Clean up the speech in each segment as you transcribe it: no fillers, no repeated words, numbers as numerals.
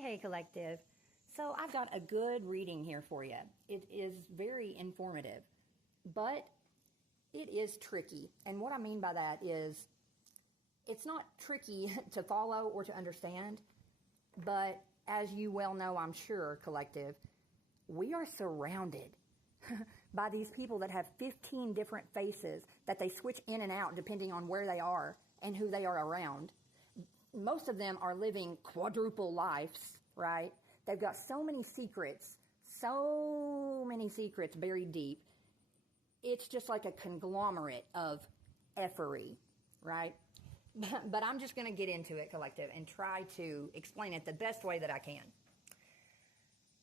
Hey, Collective. So I've got a good reading here for you. It is very informative, but it is tricky. And what I mean by that is it's not tricky to follow or to understand, but as you well know, I'm sure, Collective, we are surrounded by these people that have 15 different faces that they switch in and out depending on where they are and who they are around. Most of them are living quadruple lives, right? They've got so many secrets buried deep. It's just like a conglomerate of effery, right? But I'm just going to get into it, Collective, and try to explain it the best way that I can.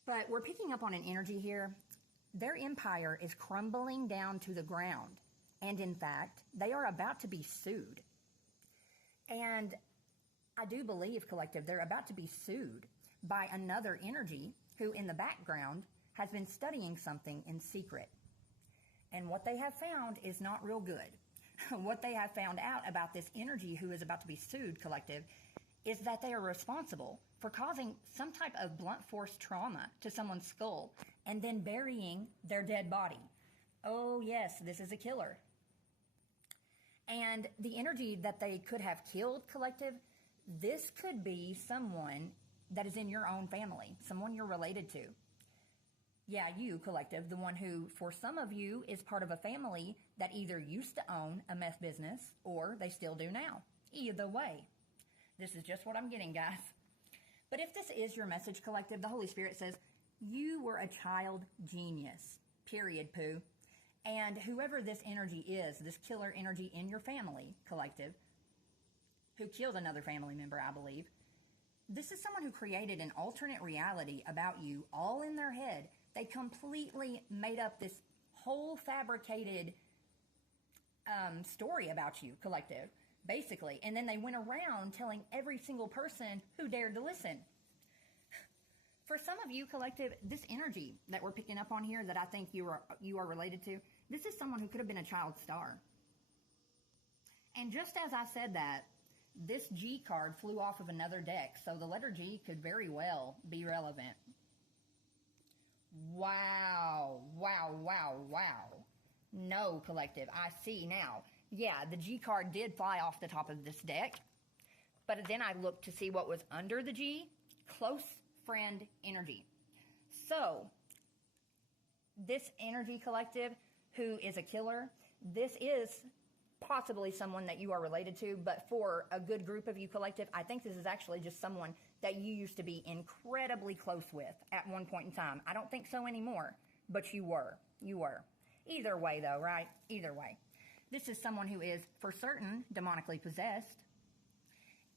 But we're picking up on an energy here. Their empire is crumbling down to the ground. And in fact, they are about to be sued. And I do believe, Collective, they're about to be sued by another energy who in the background has been studying something in secret. And what they have found is not real good. What they have found out about this energy who is about to be sued, Collective, is that they are responsible for causing some type of blunt force trauma to someone's skull and then burying their dead body. Oh yes, this is a killer. And the energy that they could have killed, Collective, this could be someone that is in your own family, someone you're related to. Yeah, you, Collective, the one who, for some of you, is part of a family that either used to own a meth business or they still do now. Either way. This is just what I'm getting, guys. But if this is your message, Collective, the Holy Spirit says, you were a child genius. Period, poo. And whoever this energy is, this killer energy in your family, Collective, who killed another family member, I believe. This is someone who created an alternate reality about you all in their head. They completely made up this whole fabricated story about you, Collective, basically. And then they went around telling every single person who dared to listen. For some of you, Collective, this energy that we're picking up on here that I think you are related to, this is someone who could have been a child star. And just as I said that, this G card flew off of another deck, so the letter G could very well be relevant. Wow, wow, wow, wow. No, Collective, I see now. Yeah, the G card did fly off the top of this deck, but then I looked to see what was under the G, close friend energy. So, this energy, Collective, who is a killer, this is possibly someone that you are related to, but for a good group of you, Collective, I think this is actually just someone that you used to be incredibly close with at one point in time. I don't think so anymore, but you were. You were. Either way, though, right? Either way. This is someone who is, for certain, demonically possessed.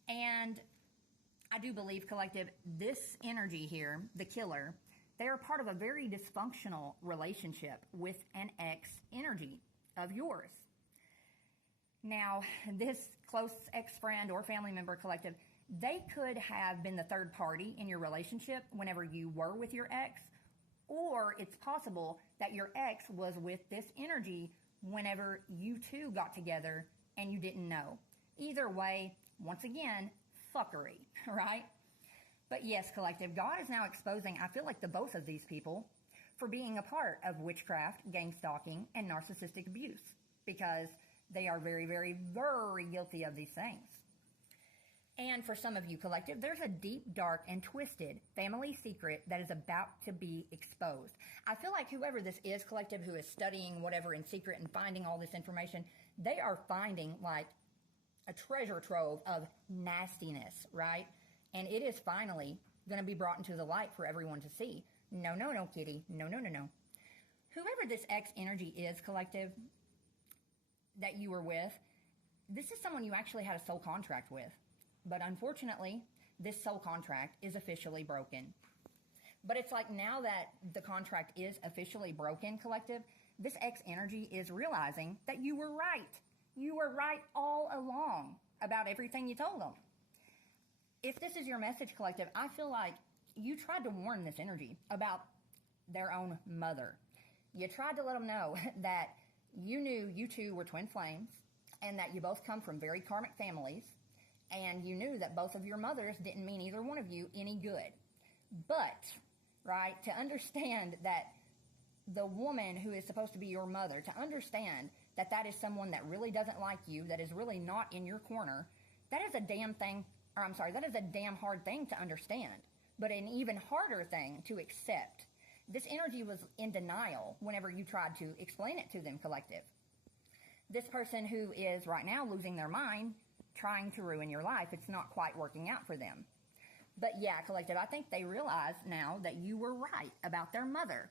And I do believe, Collective, this energy here, the killer, they are part of a very dysfunctional relationship with an ex energy of yours. Now, this close ex-friend or family member, Collective, they could have been the third party in your relationship whenever you were with your ex, or it's possible that your ex was with this energy whenever you two got together and you didn't know. Either way, once again, fuckery, right? But yes, Collective, God is now exposing, I feel like, the both of these people for being a part of witchcraft, gang stalking, and narcissistic abuse, because they are very, very, very guilty of these things. And for some of you, Collective, there's a deep, dark, and twisted family secret that is about to be exposed. I feel like whoever this is, Collective, who is studying whatever in secret and finding all this information, they are finding like a treasure trove of nastiness, right? And it is finally going to be brought into the light for everyone to see. No, no, no, kitty. No, no, no, no. Whoever this X energy is, Collective, that you were with, this is someone you actually had a soul contract with. But unfortunately, this soul contract is officially broken. But it's like now that the contract is officially broken, Collective, this X energy is realizing that you were right. You were right all along about everything you told them. If this is your message, Collective, I feel like you tried to warn this energy about their own mother. You tried to let them know that you knew you two were twin flames and that you both come from very karmic families, and you knew that both of your mothers didn't mean either one of you any good. But, right, to understand that the woman who is supposed to be your mother, to understand that that is someone that really doesn't like you, that is really not in your corner, that is a damn thing, or I'm sorry, that is a damn hard thing to understand, but an even harder thing to accept. This energy was in denial whenever you tried to explain it to them, collective. This person who is right now losing their mind, trying to ruin your life, it's not quite working out for them. But yeah, collective, I think they realize now that you were right about their mother,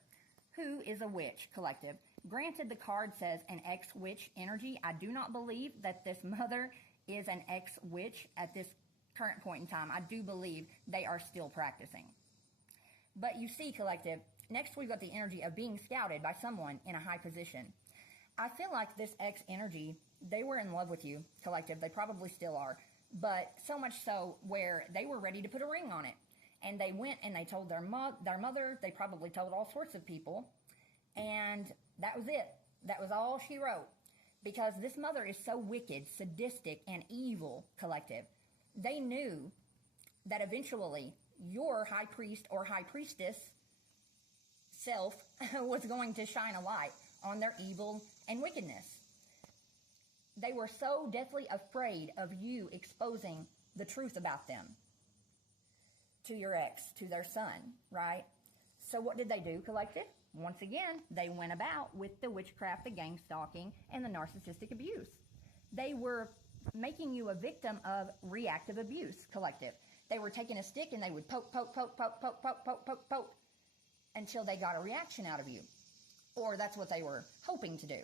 who is a witch, collective. Granted, the card says an ex-witch energy. I do not believe that this mother is an ex-witch at this current point in time. I do believe they are still practicing. But you see, collective, next we've got the energy of being scouted by someone in a high position. I feel like this ex energy, they were in love with you, collective. They probably still are. But so much so where they were ready to put a ring on it. And they went and they told their mother. They probably told all sorts of people. And that was it. That was all she wrote. Because this mother is so wicked, sadistic, and evil, collective. They knew that eventually your high priest or high priestess self was going to shine a light on their evil and wickedness. They were so deathly afraid of you exposing the truth about them to your ex, to their son, right? So what did they do, collective? Once again, they went about with the witchcraft, the gang stalking, and the narcissistic abuse. They were making you a victim of reactive abuse, collective. They were taking a stick and they would poke, poke, poke, poke, poke, poke, poke, poke, poke, until they got a reaction out of you. Or that's what they were hoping to do.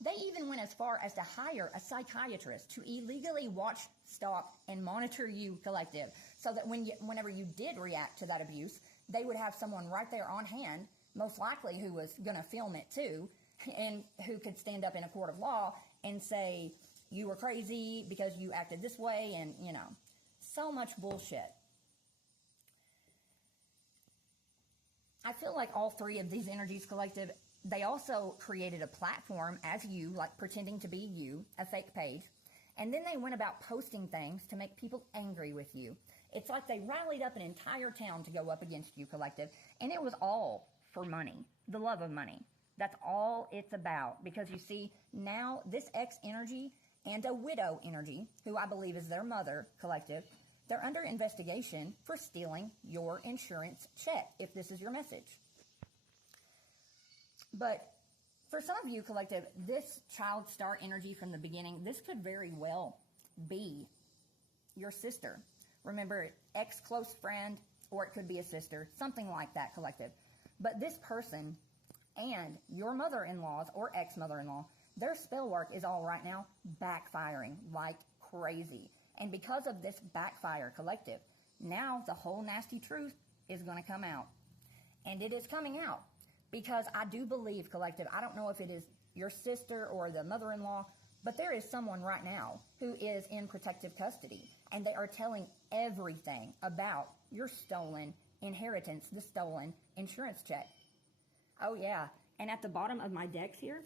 They even went as far as to hire a psychiatrist to illegally watch, stalk, and monitor you, collective, so that whenever you did react to that abuse, they would have someone right there on hand, most likely who was going to film it too, and who could stand up in a court of law and say, you were crazy because you acted this way, and, you know, so much bullshit. I feel like all three of these energies, collective, they also created a platform as you, like pretending to be you, a fake page, and then they went about posting things to make people angry with you. It's like they rallied up an entire town to go up against you, collective, and it was all for money, the love of money. That's all it's about, because you see, now this ex energy and a widow energy, who I believe is their mother, collective, they're under investigation for stealing your insurance check, if this is your message. But for some of you, collective, this child star energy from the beginning, this could very well be your sister. Remember, ex-close friend, or it could be a sister, something like that, collective. But this person and your mother-in-law's or ex-mother-in-law, their spell work is all right now backfiring like crazy. And because of this backfire, collective, now the whole nasty truth is going to come out. And it is coming out. Because I do believe, collective, I don't know if it is your sister or the mother-in-law, but there is someone right now who is in protective custody. And they are telling everything about your stolen inheritance, the stolen insurance check. Oh, yeah. And at the bottom of my decks here,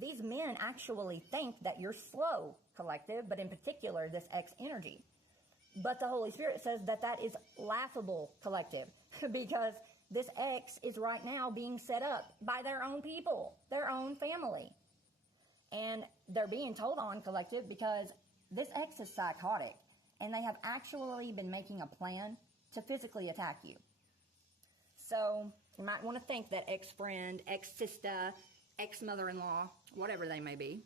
these men actually think that you're slow, collective, but in particular, this X energy. But the Holy Spirit says that that is laughable, collective, because this X is right now being set up by their own people, their own family. And they're being told on, collective, because this X is psychotic. And they have actually been making a plan to physically attack you. So you might want to think that ex-friend, ex-sister, ex-mother-in-law, whatever they may be,